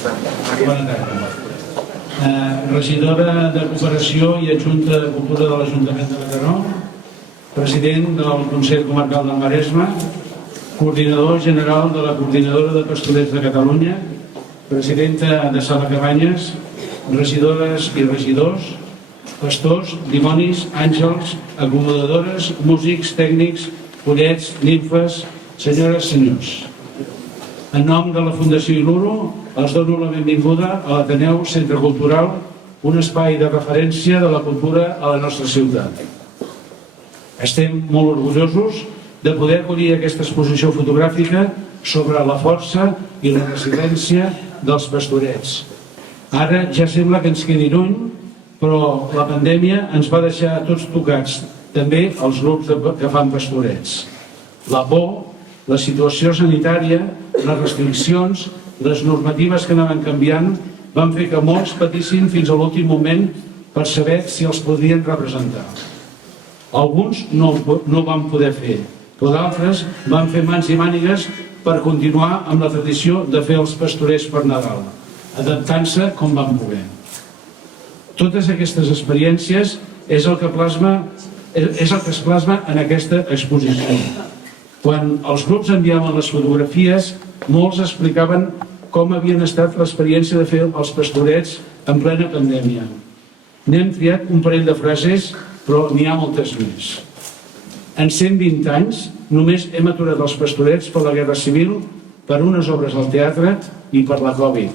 Bona tarda. Regidora de Cooperació i adjunta de Cultura de l'Ajuntament de Mataró, president del Consell Comarcal del Maresme, coordinador general de la Coordinadora de Pastorets de Catalunya, presidenta de Sala Cabanyes, regidores i regidors, pastors, dimonis, àngels, acomodadores, músics, tècnics, pollets, nimfes, senyores i senyors. En nom de la Fundació Il·luro, els dono la benvinguda a l'Ateneu Centre Cultural, un espai de referència de la cultura a la nostra ciutat. Estem molt orgullosos de poder acollir aquesta exposició fotogràfica sobre la força i la resiliència dels pastorets. Ara ja sembla que ens quedi lluny, però la pandèmia ens va deixar tots tocats, també els grups que fan pastorets. La por, la situació sanitària, les restriccions, les normatives que anaven canviant van fer que molts patissin fins a l'últim moment per saber si els podien representar. Alguns no ho van poder fer, però d'altres van fer mans i mànigues per continuar amb la tradició de fer els pastorets per Nadal, adaptant-se com van poder. Totes aquestes experiències és el que es plasma en aquesta exposició. Quan els grups enviaven les fotografies, molts explicaven com havien estat l'experiència de fer els pastorets en plena pandèmia. N'hem triat un parell de frases, però n'hi ha moltes més. En 120 anys només hem aturat els pastorets per la Guerra Civil, per unes obres al teatre i per la Covid.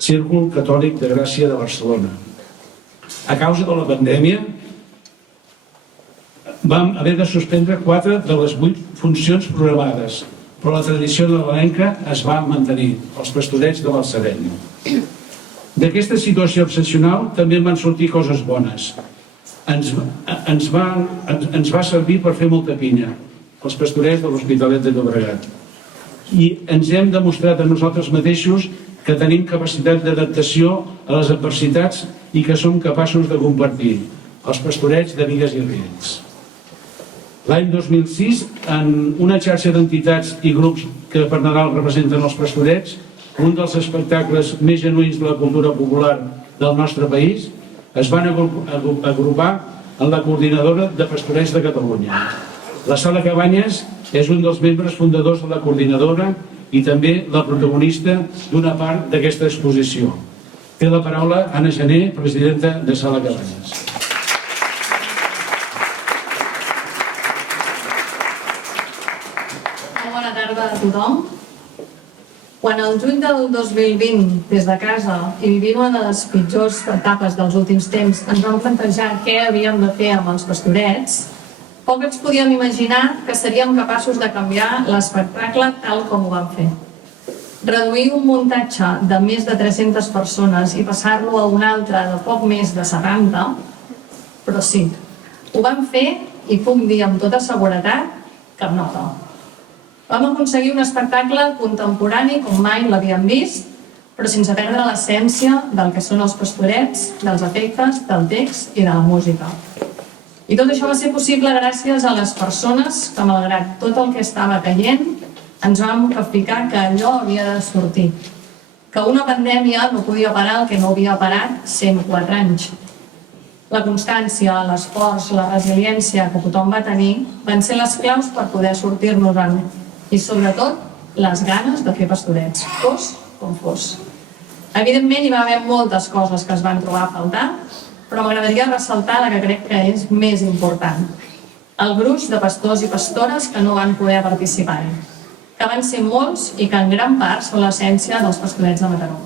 Círcul Catòlic de Gràcia de Barcelona. A causa de la pandèmia, vam haver de suspendre 4 de les 8 funcions programades, però la tradició nadalenca es va mantenir, els pastorets de Balsareny. D'aquesta situació excepcional també en van sortir coses bones. Ens va servir per fer molta pinya, els pastorets de l'Hospitalet de Llobregat. I ens hem demostrat a nosaltres mateixos que tenim capacitat d'adaptació a les adversitats i que som capaços de compartir, els pastorets de Bigues i Riells. L'any 2006, en una xarxa d'entitats i grups que per Nadal representen els pastorets, un dels espectacles més genuïns de la cultura popular del nostre país, es van agrupar en la Coordinadora de Pastorets de Catalunya. La Sala Cabanyes és un dels membres fundadors de la Coordinadora i també la protagonista d'una part d'aquesta exposició. Té la paraula Anna Gené, presidenta de Sala Cabanyes. Bona tarda a tothom. Quan el juny del 2020, des de casa, i vivint una de les pitjors etapes dels últims temps, ens vam plantejar què havíem de fer amb els pastorets, poc ens podíem imaginar que seríem capaços de canviar l'espectacle tal com ho vam fer. Reduir un muntatge de més de 300 persones i passar-lo a un altre de poc més de 70, però sí, ho vam fer i puc dir amb tota seguretat que amb nota. Vam aconseguir un espectacle contemporani com mai l'havíem vist, però sense perdre l'essència del que són els pastorets, dels efectes, del text i de la música. I tot això va ser possible gràcies a les persones que, malgrat tot el que estava caient, ens vam capficar que allò havia de sortir. Que una pandèmia no podia parar el que no havia parat 104 anys. La constància, l'esforç, la resiliència que tothom va tenir van ser les claus per poder sortir-nos-en. I sobretot, les ganes de fer pastorets, fos com fos. Evidentment, hi va haver moltes coses que es van trobar a faltar, però m'agradaria ressaltar la que crec que és més important. El gruix de pastors i pastores que no van poder participar-hi, que van ser molts i que en gran part són l'essència dels pastorets de Mataró.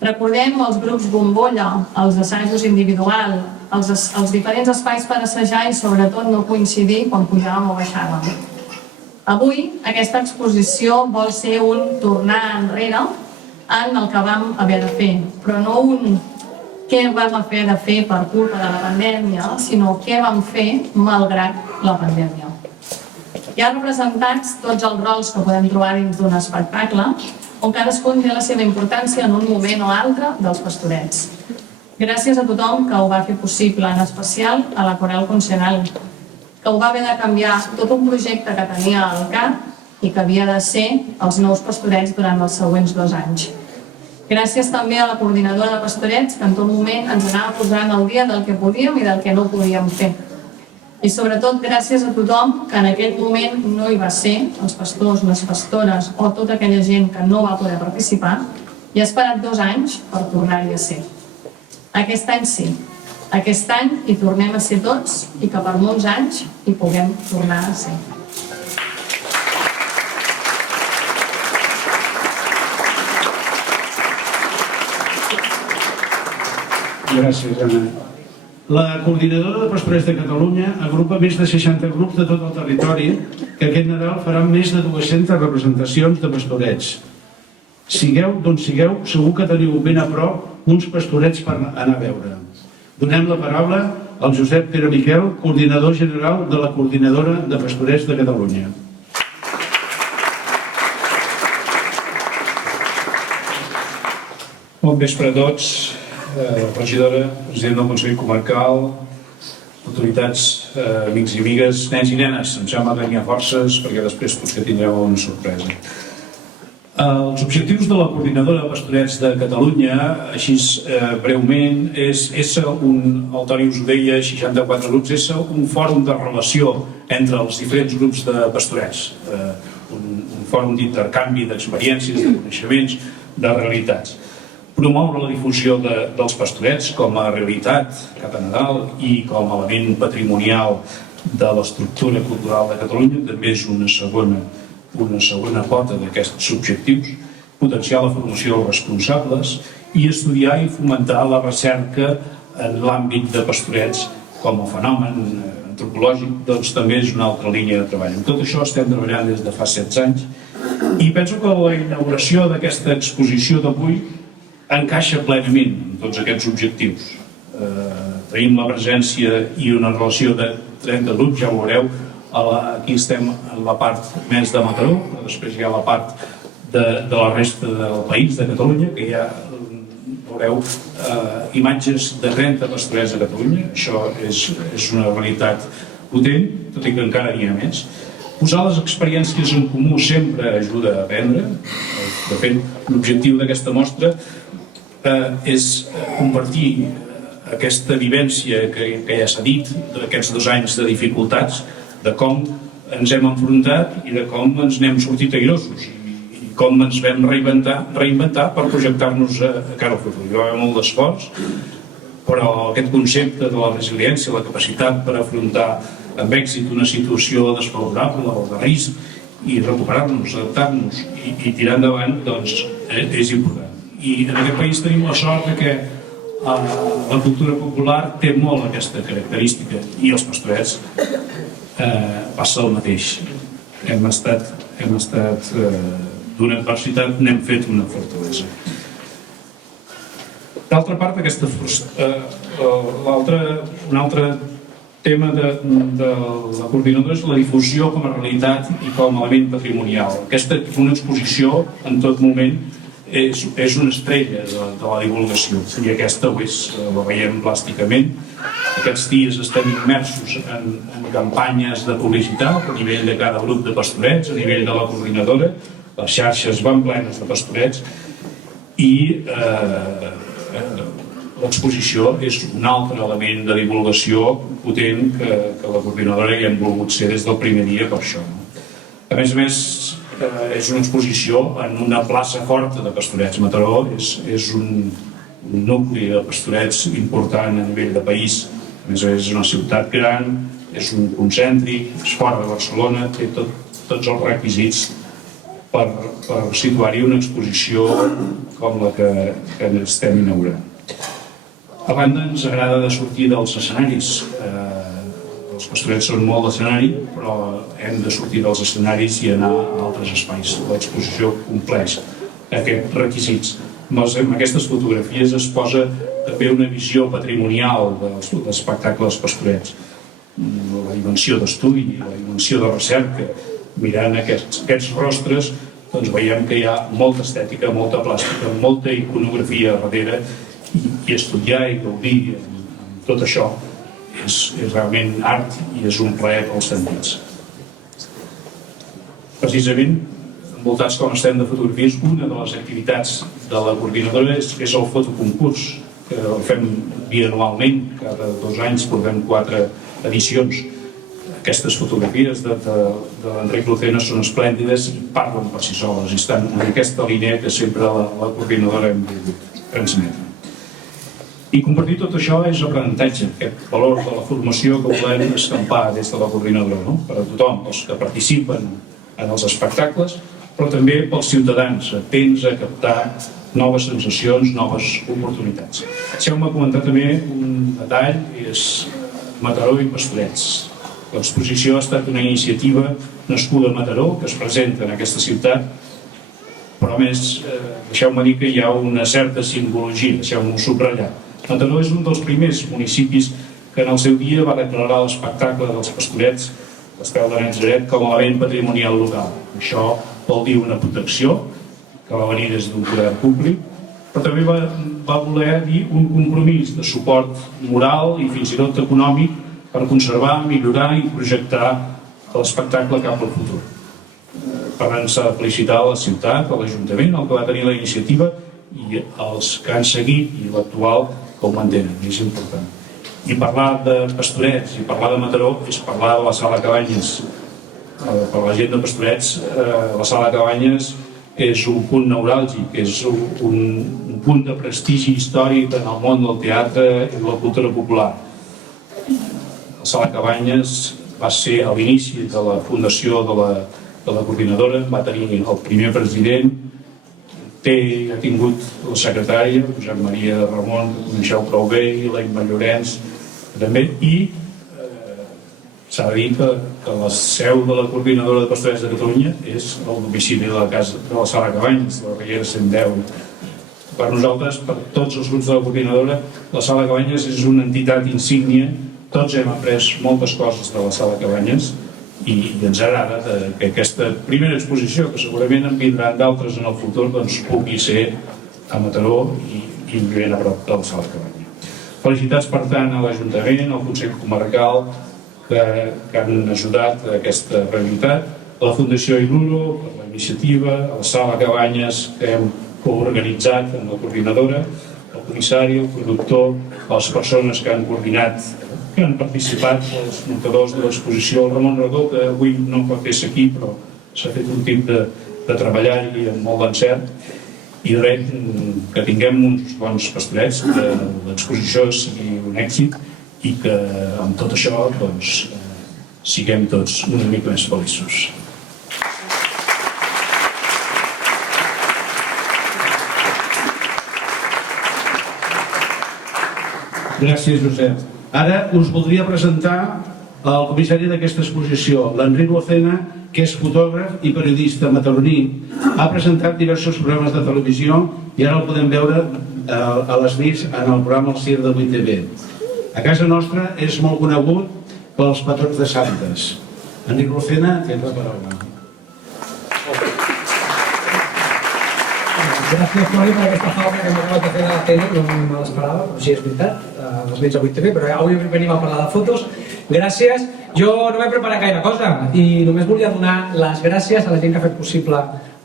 Recordem els grups bombolla, els assajos individuals, els diferents espais per assajar i sobretot no coincidir quan pujàvem o baixàvem. Avui, aquesta exposició vol ser un tornar enrere en el que vam haver de fer, però no un què vam haver de fer per culpa de la pandèmia, sinó què vam fer malgrat la pandèmia. Hi ha representats tots els rols que podem trobar dins d'un espectacle, on cadascun té la seva importància en un moment o altre dels pastorets. Gràcies a tothom que ho va fer possible, en especial a la Coral Concejal, que ho va haver de canviar tot un projecte que tenia al cap i que havia de ser els nous pastorets durant els següents 2 anys. Gràcies també a la coordinadora de Pastorets, que en tot moment ens anava posant al dia del que podíem i del que no podíem fer. I sobretot gràcies a tothom que en aquell moment no hi va ser, els pastors, les pastores o tota aquella gent que no va poder participar, i ha esperat 2 anys per tornar-hi a ser. Aquest any sí. Aquest any hi tornem a ser tots i que per molts anys hi puguem tornar a ser. Gràcies, Anna. La Coordinadora de Pastorets de Catalunya agrupa més de 60 grups de tot el territori que aquest Nadal faran més de 200 representacions de pastorets. Sigueu d'on sigueu, segur que teniu ben a prop uns pastorets per anar a veure. Donem la paraula al Josep Pere Miquel, coordinador general de la Coordinadora de Pastorets de Catalunya. Bon vespre a tots, regidora, president del Consell Comarcal, autoritats, amics i amigues, nens i nenes. Em sembla que hi ha forces perquè després potser tindreu una sorpresa. Els objectius de la Coordinadora de Pastorets de Catalunya, així breument, és el Toni us ho deia, 64 grups, és un fòrum de relació entre els diferents grups de pastorets, un fòrum d'intercanvi d'experiències, de coneixements, de realitats. Promoure la difusió dels pastorets com a realitat cap a Nadal i com a element patrimonial de l'estructura cultural de Catalunya també és una segona pota d'aquests objectius. Potenciar la formació dels responsables i estudiar i fomentar la recerca en l'àmbit de pastorets com a fenomen antropològic, doncs també és una altra línia de treball. En tot això estem treballant des de fa 16 anys i penso que la inauguració d'aquesta exposició d'avui encaixa plenament en tots aquests objectius. Tenim la presència i una relació de 30 grups, ja ho veureu. Aquí estem en la part més de Mataró, però després hi ha la part de la resta del país, de Catalunya, que ja veureu imatges de 30 pastorets de Catalunya. Això és una realitat potent, tot i que encara n'hi ha més. Posar les experiències en comú sempre ajuda a aprendre. De fet, l'objectiu d'aquesta mostra és compartir aquesta vivència que ja s'ha dit, d'aquests 2 anys de dificultats, de com ens hem enfrontat i de com ens n'hem sortit airosos i com ens vam reinventar per projectar-nos a cara al futur. Hi va haver molt d'esforç, però aquest concepte de la resiliència, la capacitat per afrontar amb èxit una situació desfavorable o de risc i recuperar-nos, adaptar-nos i tirar endavant, doncs és important. I en aquest país tenim la sort que la cultura popular té molt aquesta característica i els pastorets passa el mateix. Hem estat d'una adversitat, n'hem fet una fortalesa. D'altra part, un altre tema de la coordinadora és la difusió com a realitat i com a element patrimonial. Aquesta és una exposició en tot moment, és una estrella de la divulgació i aquesta ho és, la veiem plàsticament. Aquests dies estem immersos en campanyes de publicitat a nivell de cada grup de pastorets, a nivell de la coordinadora. Les xarxes van plenes de pastorets i l'exposició és un altre element de divulgació potent que la coordinadora hi hem volgut ser des del primer dia per això. A més, és una exposició en una plaça forta de pastorets. Mataró és un nucli de pastorets important a nivell de país. A més, és una ciutat gran, és un concèntric, és fora de Barcelona, té tots els requisits per situar-hi una exposició com la que estem inaugurant. A banda, ens agrada de sortir dels escenaris. Els pastorets són molt d'escenari, però hem de sortir dels escenaris i anar a altres espais. L'exposició compleix aquests requisits. Amb aquestes fotografies es posa també una visió patrimonial dels espectacles pastorets. La dimensió d'estudi, la dimensió de recerca. Mirant aquests rostres, doncs veiem que hi ha molta estètica, molta plàstica, molta iconografia darrere, i estudiar i gaudir amb tot això és realment art i és un plaer pels sentits. Precisament, envoltats com estem de fotografies, una de les activitats de la coordinadora és el fotoconcurs, que el fem bianualment, cada 2 anys portem 4 edicions. Aquestes fotografies de l'Enric Lucena són esplèndides i parlen per si soles, i estan en aquesta línia que sempre la coordinadora hem volgut transmetre. I compartir tot això és aprenentatge, aquest valor de la formació que volem escampar des de la coordinadora, no? Per a tothom, els que participen en els espectacles, però també pels ciutadans, atents a captar noves sensacions, noves oportunitats. Deixeu-me comentar també un detall, és Mataró i Pastorets. L'exposició ha estat una iniciativa nascuda a Mataró, que es presenta en aquesta ciutat, però a més, deixeu-me dir que hi ha una certa simbologia, deixeu-m'ho subratllar. Mataró és un dels primers municipis que en el seu dia va declarar l'espectacle dels Pastorets, l'Estel de Natzaret, com a element patrimonial local. Això vol dir una protecció que va venir des d'un poder públic, però també va voler dir un compromís de suport moral i fins i tot econòmic per conservar, millorar i projectar l'espectacle cap al futur. Per tant, s'ha de felicitar a la ciutat, a l'Ajuntament, el que va tenir la iniciativa, i els que han seguit i l'actual que ho mantenen, és important. I parlar de Pastorets i parlar de Mataró és parlar de la Sala Cabanyes. Per la gent de Pastorets, la Sala Cabanyes és un punt neuràlgic, és un punt de prestigi històric en el món del teatre i de la cultura popular. La Sala Cabanyes va ser a l'inici de la fundació de la coordinadora, va tenir el primer president, ha tingut la secretària, Josep Maria Ramon, que coneixeu prou bé, i la Imma Llorenç també, i s'ha de dir que la seu de la coordinadora de Pastorets de Catalunya és el domicili de la Sala Cabanyes, de la Riera 110. Per nosaltres, per tots els grups de la coordinadora, la Sala Cabanyes és una entitat insígnia. Tots hem après moltes coses de la Sala Cabanyes i ens agrada que aquesta primera exposició, que segurament en vindran d'altres en el futur, doncs pugui ser a Mataró i ben a prop de la Sala Cabanyes. Felicitats, per tant, a l'Ajuntament, al Consell Comarcal, que han ajudat a aquesta realitat, a la Fundació Iluro per la iniciativa, a la Sala Cabanyes que hem coorganitzat amb la coordinadora, el comissari, el productor, a les persones que han coordinat, que han participat, els muntadors de l'exposició, el Ramon Redó, que avui no pot ser aquí, però s'ha fet un tip de treballar-hi amb molt d'encert, i de res, que tinguem uns bons pastorets, que l'exposició sigui un èxit i que amb tot això doncs, siguem tots una mica més feliços. Gràcies, Josep. Ara us voldria presentar el comissari d'aquesta exposició, l'Enric Lucena, que és fotògraf i periodista mataroní. Ha presentat diversos programes de televisió i ara el podem veure a les nits en el programa El Circ de 8TV. A casa nostra és molt conegut pels patrons de santes. Enric Lucena, tens la paraula. Gràcies, Toni, per aquesta falca que m'ha acabat de fer de la tele, no me l'esperava, però sí, és veritat, els nits a 8TV, però avui venim a parlar de fotos. Gràcies. Jo no m'he preparat gaire cosa i només volia donar les gràcies a la gent que ha fet possible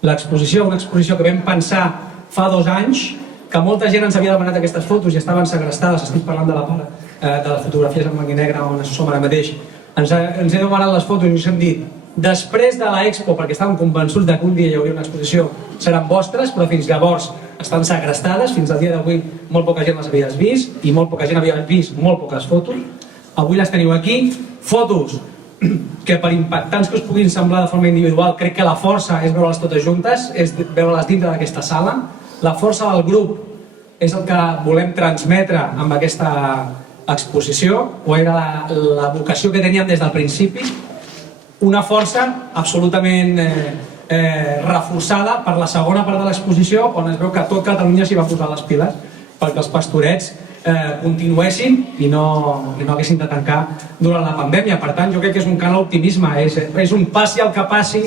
l'exposició, una exposició que vam pensar fa 2 anys, que molta gent ens havia demanat aquestes fotos i estaven segrestades. Estic parlant de la part de les fotografies en blanc i negre on som ara mateix. Ens he demanat les fotos i us hem dit, després de l'Expo, perquè estàvem convençuts que un dia hi hauria una exposició, seran vostres, però fins llavors estan segrestades. Fins al dia d'avui molt poca gent les havia vist i molt poca gent havia vist molt poques fotos. Avui les teniu aquí. Fotos que, per impactants que us puguin semblar de forma individual, crec que la força és veure-les totes juntes, és veure-les dintre d'aquesta sala. La força del grup és el que volem transmetre amb aquesta exposició, o era la vocació que teníem des del principi. Una força absolutament reforçada per la segona part de l'exposició, on es veu que tot Catalunya s'hi va posar les piles perquè els pastorets continuessin i no haguessin de tancar durant la pandèmia. Per tant, jo crec que és un cant a l'optimisme, és un passi el que passi,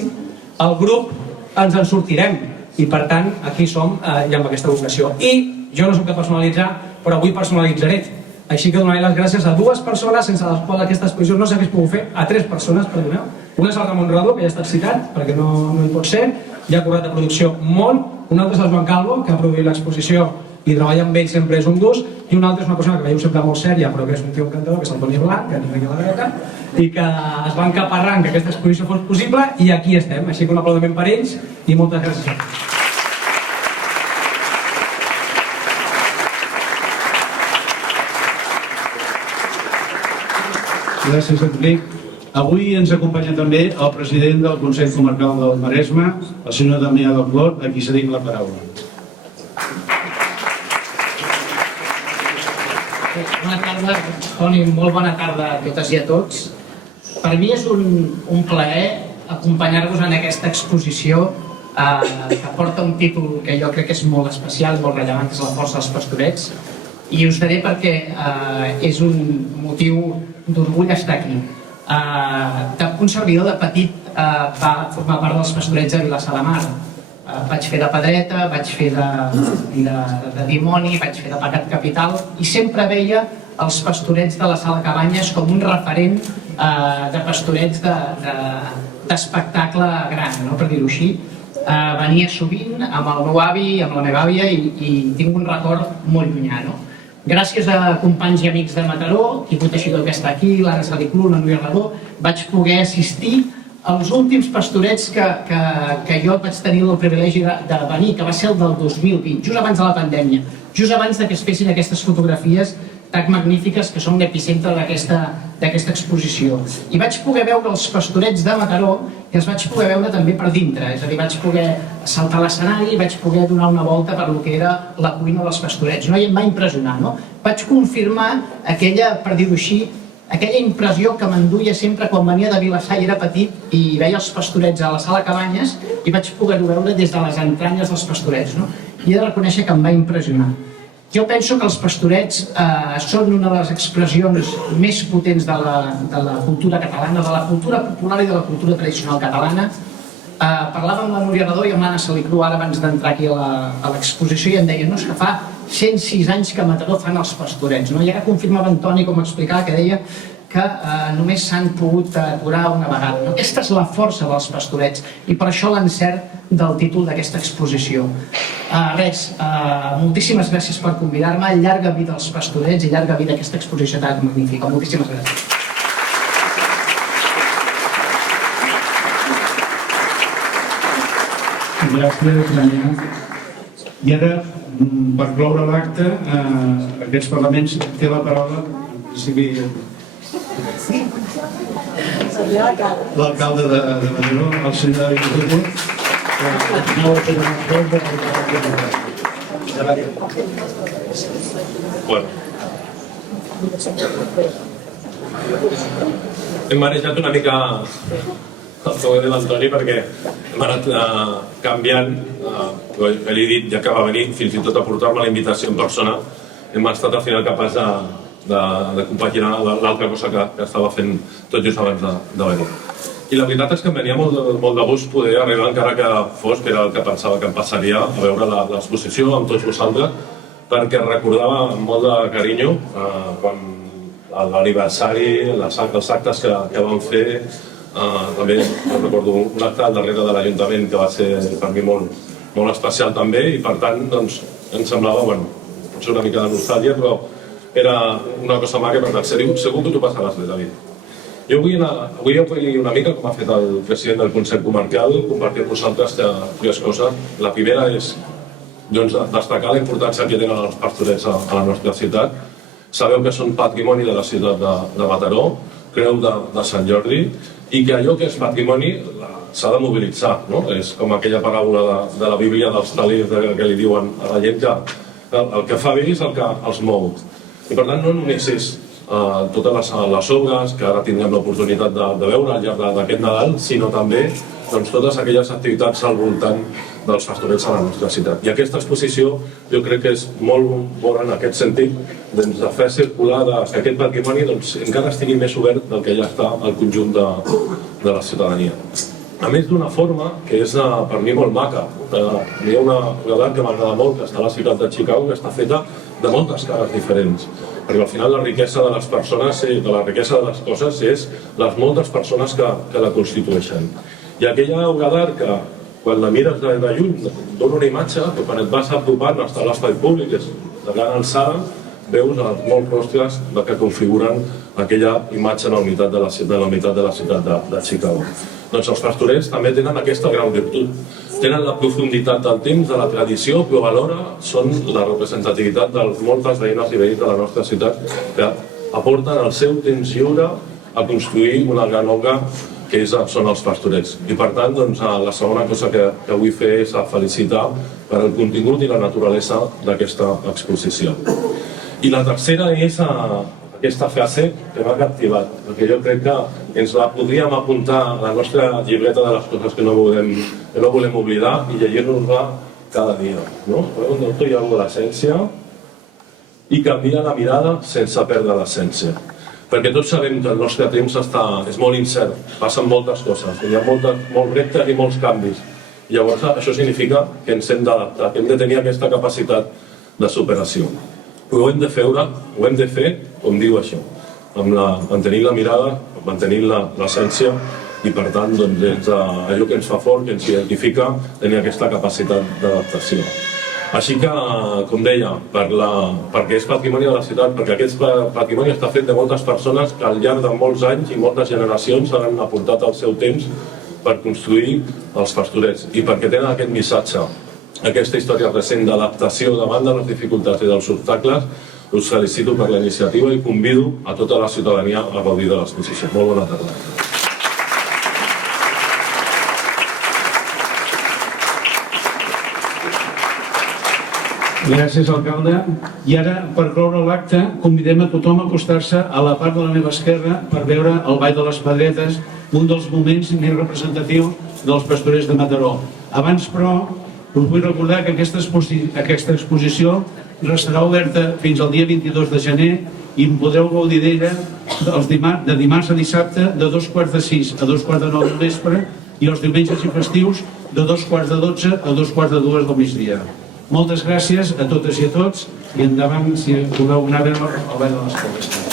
el grup ens en sortirem, i per tant aquí som i amb aquesta vocació. I jo no soc de personalitzar, però avui personalitzaré, així que donaré les gràcies a 2 persones sense les quals aquesta exposició no s'hagués pogut fer, a 3 persones, perdoneu. Una és el Ramon Redó, que ja ha estat citat perquè no hi pot ser, hi ha currat de producció molt. Un altre és el Joan Calvo, que ha produït l'exposició i treballar amb ell sempre és un gust, i un altre és una persona que veieu sempre molt sèria, però que és un tio encantador, que és el Toni Blanc, que tenim aquí a la dreta, i que es va encaparrant que aquesta exposició fos possible, i aquí estem. Així que un aplaudiment per ells i moltes gràcies. Gràcies, Enric. Avui ens acompanya també el president del Consell Comarcal del Maresme, el senyor Damià del Clot, a qui cedim la paraula. Bona tarda, Toni, molt bona tarda a totes i a tots. Per mi és un plaer acompanyar-vos en aquesta exposició que porta un títol que jo crec que és molt especial, molt rellevant, que és La força dels pastorets, i us diré perquè és un motiu d'orgull estar aquí. Un servidor de petit va formar part dels pastorets de Vilassar de Mar. Vaig fer de pedreta, vaig fer de dimoni, vaig fer de pecat capital, i sempre veia els pastorets de la Sala Cabanyes com un referent de pastorets d'espectacle gran, per dir-ho així. Venia sovint amb el meu avi, amb la meva àvia, i tinc un record molt llunyà. Gràcies a companys i amics de Mataró, Quico Teixidor, que està aquí, l'Ara Saliclú, la Núria Rabó, vaig poder assistir als últims pastorets que jo vaig tenir el privilegi de venir, que va ser el del 2020, just abans de la pandèmia, just abans que es fessin aquestes fotografies tan magnífiques que són l'epicentre d'aquesta exposició. I vaig poder veure els pastorets de Mataró i els vaig poder veure també per dintre, és a dir, vaig poder saltar l'escenari i vaig poder donar una volta per lo que era la cuina dels pastorets, i em va impressionar. Vaig confirmar aquella, per dir-ho així, aquella impressió que m'enduia sempre quan venia de Vilassar i era petit i veia els pastorets a la Sala Cabanyes i vaig poder-ho veure des de les entranyes dels pastorets. I he de reconèixer que em va impressionar. Jo penso que els pastorets són una de les expressions més potents de la cultura catalana, de la cultura popular i de la cultura tradicional catalana. Parlava amb la Núria Radó i amb l'Anna Saliclú ara abans d'entrar aquí a l'exposició i em deia és que fa 106 anys que a Mataró fan els pastorets. I ara confirmava en Toni, com explicava, que deia que només s'han pogut aturar una vegada. Aquesta és la força dels pastorets i per això l'encert del títol d'aquesta exposició. Moltíssimes gràcies per convidar-me. Llarga vida als pastorets i llarga vida a aquesta exposició tan magnífica. Moltíssimes gràcies. Gràcies, Damià. I ara, per cloure l'acte, aquests parlaments té la paraula l'alcalde de Mataró, el senyor David Cotó. Hem marejat una mica el que de l'Antoni perquè hem anat canviant, l'he dit ja que va venir, fins i tot a portar-me la invitació en persona, hem estat al final capaç de compaginar l'altra cosa que estava fent tot just abans de venir. I la veritat és que em venia molt de gust poder arribar, encara que fos, que era el que pensava que em passaria, a veure l'exposició amb tots vosaltres, perquè recordava amb molt de carinyo quan l'aniversari, els actes que vam fer, també recordo un acte al darrere de l'Ajuntament que va ser per mi molt especial també, i per tant em semblava, potser una mica de nostàlgia, però era una cosa maca, per tant segur que t'ho passaràs bé, David. Jo vull una mica, com ha fet el president del Consell Comarcal, compartir amb vosaltres tres coses. La primera és destacar la importància que tenen els pastorets a la nostra ciutat. Sabeu que són patrimoni de la ciutat de Mataró, creu de Sant Jordi, i que allò que és patrimoni s'ha de mobilitzar. És com aquella paràbola de la Bíblia dels talirs que li diuen a la gent que el que fa bé és el que els mou. I per tant no només és totes les obres que ara tindrem l'oportunitat de veure al llarg d'aquest Nadal, sinó també totes aquelles activitats al voltant dels pastorets a la nostra ciutat. I aquesta exposició jo crec que és molt bona en aquest sentit, de fer circular que aquest patrimoni encara estigui més obert del que ja està al conjunt de la ciutadania. A més d'una forma que és per mi molt maca. Hi ha una galerna que m'agrada molt, que està a la ciutat de Chicago, que està feta de moltes cares diferents. Perquè al final la riquesa de les persones, la riquesa de les coses, és les moltes persones que la constitueixen. I aquella galerna que quan la mires de lluny, dona una imatge que quan et vas apropant a l'espai públic, és de gran alçada, veus els molts rostres que configuren aquella imatge en la unitat de la ciutat de Chicago. Doncs els pastorets també tenen aquesta gran virtut. Tenen la profunditat del temps, de la tradició, però alhora són la representativitat de moltes veïnes i veïns de la nostra ciutat que aporten el seu temps lliure a construir una gran obra que són els pastorets. I per tant, la segona cosa que vull fer és felicitar per el contingut i la naturalesa d'aquesta exposició. I la tercera és aquesta frase que m'ha captivat, perquè jo crec que ens la podríem apuntar a la nostra llibreta de les coses que no volem oblidar i llegir-nos-la cada dia. Un autor i algo d'essència i canvia la mirada sense perdre l'essència. Perquè tots sabem que el nostre temps és molt incert, passen moltes coses, hi ha molts reptes i molts canvis. Llavors això significa que ens hem d'adaptar, que hem de tenir aquesta capacitat de superació. Però ho hem de fer, com diu això, mantenint la mirada, mantenint l'essència i per tant és allò que ens fa fort, que ens identifica, tenir aquesta capacitat d'adaptació. Així que, com deia, perquè és patrimoni de la ciutat, perquè aquest patrimoni està fet de moltes persones que al llarg de molts anys i moltes generacions han aportat el seu temps per construir els pastorets i perquè tenen aquest missatge, aquesta història recent d'adaptació davant de les dificultats i dels obstacles. Us felicito per la iniciativa i convido a tota la ciutadania a gaudir de l'exposició. Molt bona tarda. Gràcies, alcalde. I ara, per cloure l'acte, convidem a tothom a acostar-se a la part de la meva esquerra per veure el Ball de les Pedretes, un dels moments més representatius dels pastorets de Mataró. Abans, però, us vull recordar que aquesta exposició restarà oberta fins al dia 22 de gener i podreu gaudir d'ella de dimarts a dissabte de 2:45 a 2:45 del vespre i els diumenges i festius de 2:45 a 2:45 del migdia. Moltes gràcies a totes i a tots i endavant si voleu anar a veure el Ball de les Pedretes.